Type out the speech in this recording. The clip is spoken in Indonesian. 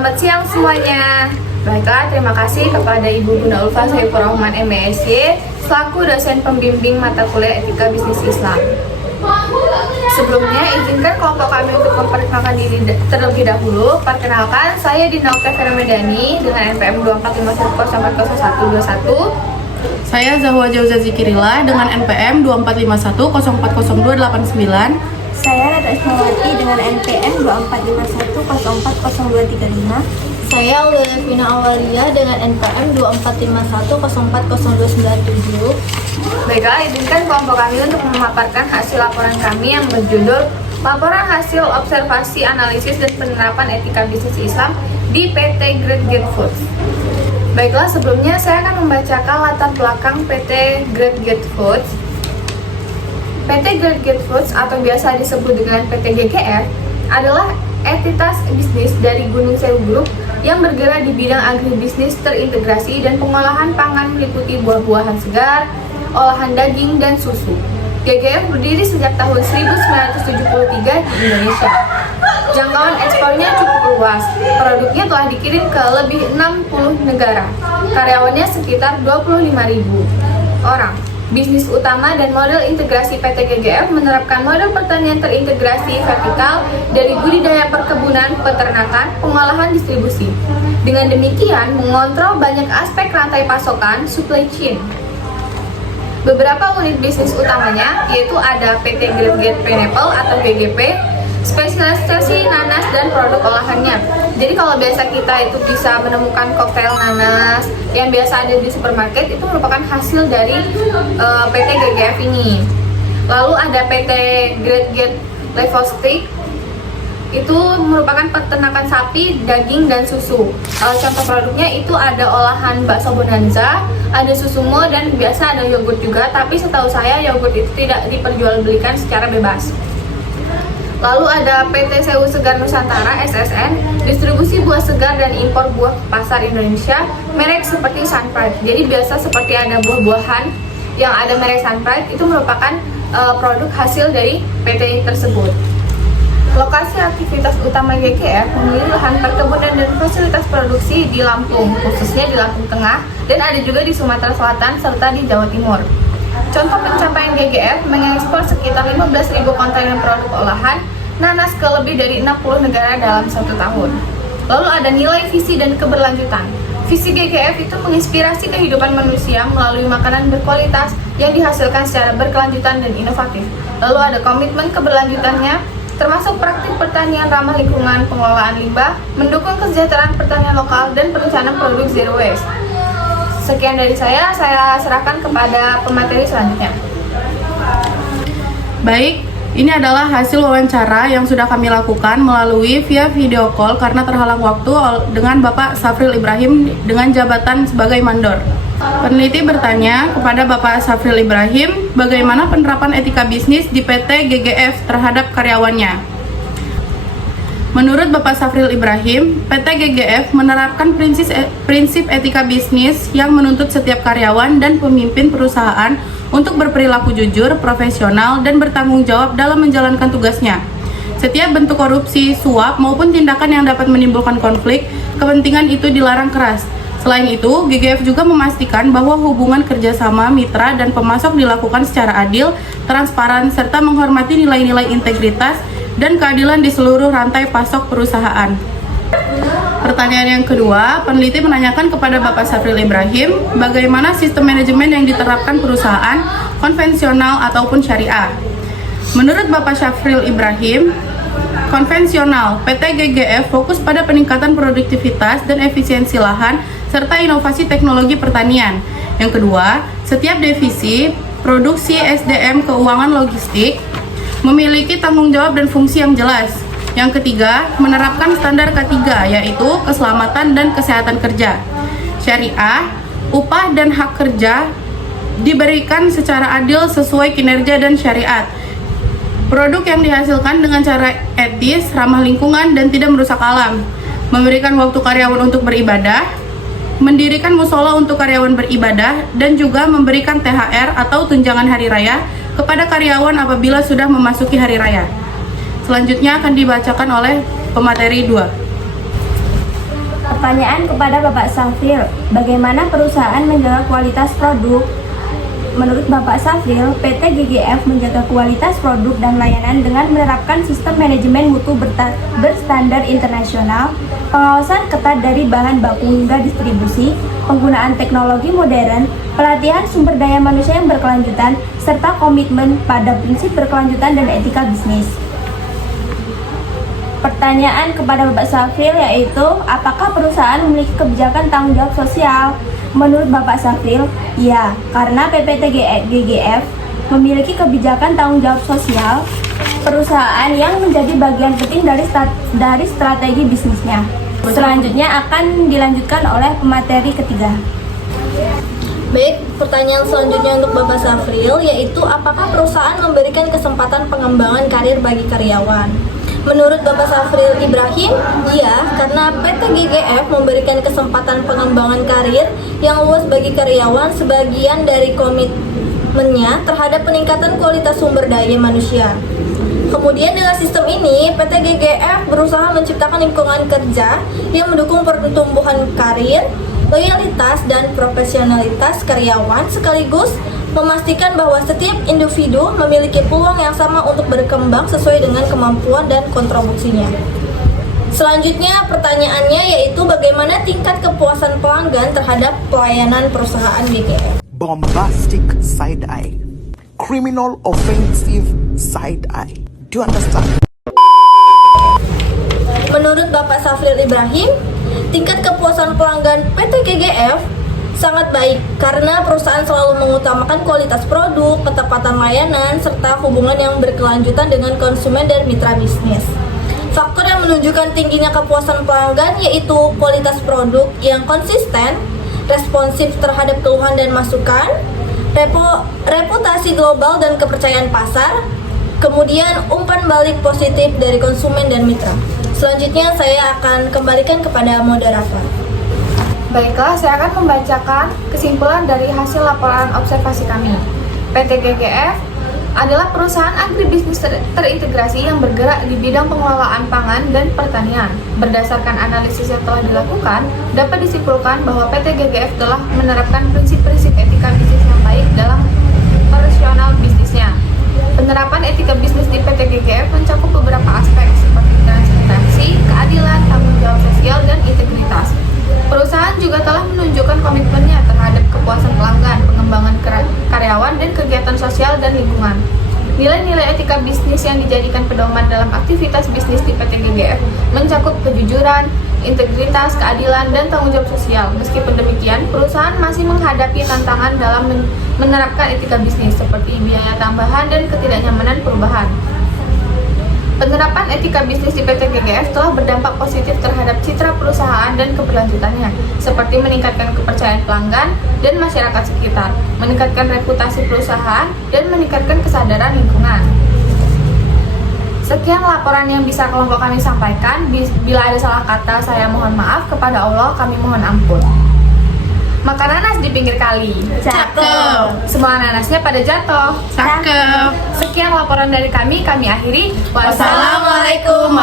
Selamat siang semuanya. Baiklah, terima kasih kepada Ibu Bunda Ulfa Saifur Rahman MSy selaku dosen pembimbing mata kuliah Etika Bisnis Islam. Sebelumnya, izinkan kelompok kami untuk memperkenalkan diri terlebih dahulu. Perkenalkan, saya Dina Oktavia Medani dengan NPM 2451040121. Saya Zahwa Jauza Zikirila dengan NPM 2451040289. Saya Rada Ismawati dengan NPM 2451040235. Saya Aulia Awalia dengan NPM 2451040297. Baiklah, izinkan kelompok kami untuk memaparkan hasil laporan kami yang berjudul Laporan Hasil Observasi, Analisis, dan Penerapan Etika Bisnis Islam di PT Great Gate Foods. Baiklah, sebelumnya saya akan membacakan latar belakang PT Great Gate Foods. PT Great Gate Foods atau biasa disebut dengan PT GGF adalah entitas bisnis dari Gunung Sewu Group yang bergerak di bidang agribisnis terintegrasi dan pengolahan pangan meliputi buah-buahan segar, olahan daging, dan susu. GGF berdiri sejak tahun 1973 di Indonesia. Jangkauan ekspornya cukup luas. Produknya telah dikirim ke lebih 60 negara. Karyawannya sekitar 25.000 orang. Bisnis utama dan model integrasi PT GGF menerapkan model pertanian terintegrasi vertikal dari budidaya perkebunan, peternakan, pengolahan, distribusi. Dengan demikian, mengontrol banyak aspek rantai pasokan, supply chain. Beberapa unit bisnis utamanya yaitu ada PT Great Gate Pineapple atau GGP, spesialisasi nanas dan produk olahannya. Jadi kalau biasa kita itu bisa menemukan koktail nanas yang biasa ada di supermarket, itu merupakan hasil dari PT GGF ini. Lalu ada PT Great Gate Livestock, itu merupakan peternakan sapi, daging, dan susu. Contoh produknya itu ada olahan bakso bonanza, ada susumo, dan biasa ada yogurt juga. Tapi setahu saya yogurt itu tidak diperjualbelikan secara bebas. Lalu ada PT Sewu Segar Nusantara (SSN), distribusi buah segar dan impor buah ke pasar Indonesia, merek seperti Sunpride. Jadi biasa seperti ada buah-buahan yang ada merek Sunpride, itu merupakan produk hasil dari PT tersebut. Lokasi aktivitas utama GGF memiliki lahan perkebunan dan fasilitas produksi di Lampung, khususnya di Lampung Tengah, dan ada juga di Sumatera Selatan serta di Jawa Timur. Contoh pencapaian GGF mengekspor sekitar 15.000 kontainer produk olahan nanas ke lebih dari 60 negara dalam 1 tahun. Lalu ada nilai, visi, dan keberlanjutan. Visi GGF itu menginspirasi kehidupan manusia melalui makanan berkualitas yang dihasilkan secara berkelanjutan dan inovatif. Lalu ada komitmen keberlanjutannya, termasuk praktik pertanian ramah lingkungan, pengelolaan limbah, mendukung kesejahteraan pertanian lokal, dan perencanaan produk zero waste. Sekian dari saya serahkan kepada pemateri selanjutnya. Baik, ini adalah hasil wawancara yang sudah kami lakukan melalui via video call karena terhalang waktu dengan Bapak Safril Ibrahim dengan jabatan sebagai mandor. Peneliti bertanya kepada Bapak Safril Ibrahim bagaimana penerapan etika bisnis di PT GGF terhadap karyawannya. Menurut Bapak Safril Ibrahim, PT GGF menerapkan prinsip etika bisnis yang menuntut setiap karyawan dan pemimpin perusahaan untuk berperilaku jujur, profesional, dan bertanggung jawab dalam menjalankan tugasnya. Setiap bentuk korupsi, suap, maupun tindakan yang dapat menimbulkan konflik kepentingan itu dilarang keras. Selain itu, GGF juga memastikan bahwa hubungan kerjasama mitra dan pemasok dilakukan secara adil, transparan, serta menghormati nilai-nilai integritas dan keadilan di seluruh rantai pasok perusahaan. Pertanyaan yang kedua, peneliti menanyakan kepada Bapak Safril Ibrahim bagaimana sistem manajemen yang diterapkan perusahaan konvensional ataupun syariah. Menurut Bapak Safril Ibrahim, konvensional, PT GGF fokus pada peningkatan produktivitas dan efisiensi lahan serta inovasi teknologi pertanian. Yang kedua, setiap divisi, produksi, SDM, keuangan, logistik memiliki tanggung jawab dan fungsi yang jelas. Yang ketiga, menerapkan standar K3 yaitu keselamatan dan kesehatan kerja. Syariah, upah dan hak kerja diberikan secara adil sesuai kinerja dan syariat. Produk yang dihasilkan dengan cara etis, ramah lingkungan, dan tidak merusak alam. Memberikan waktu karyawan untuk beribadah, mendirikan musola untuk karyawan beribadah, dan juga memberikan THR atau tunjangan hari raya kepada karyawan apabila sudah memasuki hari raya. Selanjutnya akan dibacakan oleh pemateri 2. Pertanyaan kepada Bapak Safril, bagaimana perusahaan menjaga kualitas produk? Menurut Bapak Safril, PT GGF menjaga kualitas produk dan layanan dengan menerapkan sistem manajemen mutu berstandar internasional, pengawasan ketat dari bahan baku hingga distribusi, penggunaan teknologi modern, pelatihan sumber daya manusia yang berkelanjutan, serta komitmen pada prinsip berkelanjutan dan etika bisnis. Pertanyaan kepada Bapak Safril yaitu, apakah perusahaan memiliki kebijakan tanggung jawab sosial? Menurut Bapak Safril, ya, karena PPT GGF memiliki kebijakan tanggung jawab sosial perusahaan yang menjadi bagian penting dari strategi bisnisnya. Selanjutnya akan dilanjutkan oleh pemateri ketiga. Baik, pertanyaan selanjutnya untuk Bapak Safril yaitu apakah perusahaan memberikan kesempatan pengembangan karir bagi karyawan? Menurut Bapak Safril Ibrahim, iya, karena PT GGF memberikan kesempatan pengembangan karir yang luas bagi karyawan sebagian dari komitmennya terhadap peningkatan kualitas sumber daya manusia. Kemudian dengan sistem ini, PT GGF berusaha menciptakan lingkungan kerja yang mendukung pertumbuhan karir, loyalitas, dan profesionalitas karyawan sekaligus memastikan bahwa setiap individu memiliki peluang yang sama untuk berkembang sesuai dengan kemampuan dan kontribusinya. Selanjutnya pertanyaannya yaitu bagaimana tingkat kepuasan pelanggan terhadap pelayanan perusahaan GGF. Bombastic side eye, criminal offensive side eye. Do you understand? Menurut Bapak Safril Ibrahim, tingkat kepuasan pelanggan PT GGF sangat baik karena perusahaan selalu mengutamakan kualitas produk, ketepatan layanan, serta hubungan yang berkelanjutan dengan konsumen dan mitra bisnis. Faktor yang menunjukkan tingginya kepuasan pelanggan yaitu kualitas produk yang konsisten, responsif terhadap keluhan dan masukan, reputasi global dan kepercayaan pasar, kemudian umpan balik positif dari konsumen dan mitra. Selanjutnya saya akan kembalikan kepada moderator. Baiklah, saya akan membacakan kesimpulan dari hasil laporan observasi kami. PT GGF adalah perusahaan agribisnis terintegrasi yang bergerak di bidang pengelolaan pangan dan pertanian. Berdasarkan analisis yang telah dilakukan, dapat disimpulkan bahwa PT GGF telah menerapkan prinsip-prinsip etika bisnis yang baik dalam operasional bisnisnya. Penerapan etika bisnis di PT GGF mencakup beberapa aspek seperti transparansi, keadilan, tanggung jawab sosial, dan integritas. Perusahaan juga telah menunjukkan komitmennya terhadap kepuasan pelanggan, pengembangan karyawan, dan kegiatan sosial dan lingkungan. Nilai-nilai etika bisnis yang dijadikan pedoman dalam aktivitas bisnis di PT GGF mencakup kejujuran, integritas, keadilan, dan tanggung jawab sosial. Meskipun demikian, perusahaan masih menghadapi tantangan dalam menerapkan etika bisnis seperti biaya tambahan dan ketidaknyamanan perubahan. Penerapan etika bisnis di PT GGF telah berdampak positif terhadap citra perusahaan dan keberlanjutannya, seperti meningkatkan kepercayaan pelanggan dan masyarakat sekitar, meningkatkan reputasi perusahaan, dan meningkatkan kesadaran lingkungan. Sekian laporan yang bisa kelompok kami sampaikan. Bila ada salah kata, saya mohon maaf. Kepada Allah, kami mohon ampun. Makan nanas di pinggir kali. Cakep. Semua nanasnya pada jatuh. Cakep. Sekian laporan dari kami akhiri. Wassalamualaikum